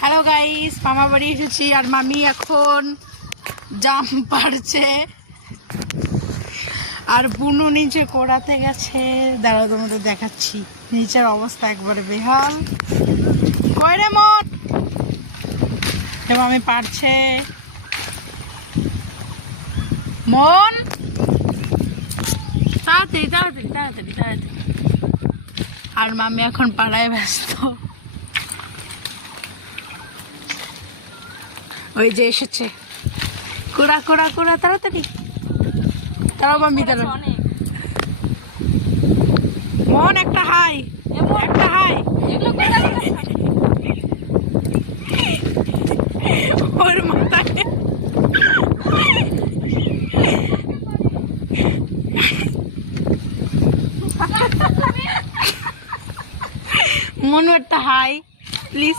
Hello guys, মামা বাড়ি এসেছি আর মামি এখন জাম পাড়ছে আর বুনু নিচে কোড়াতে গেছে। দাঁড়াও তোমাদের দেখাচ্ছি, নিচের অবস্থা একবারে বেহাল। কই রে মন, মামি পাড়ছে। মন তাড়াতাড়ি তাড়াতাড়ি তাড়াতাড়ি তাড়াতাড়ি। আর মামি এখন পাড়ায় ব্যস্ত। ওই যে এসেছে, কোড়া কোড়া কোড়া, তাড়াতাড়ি তারাও মামি তারা। মন একটা হাই, একটা হাই। ওর মাথায় মনু একটা হাই প্লিজ।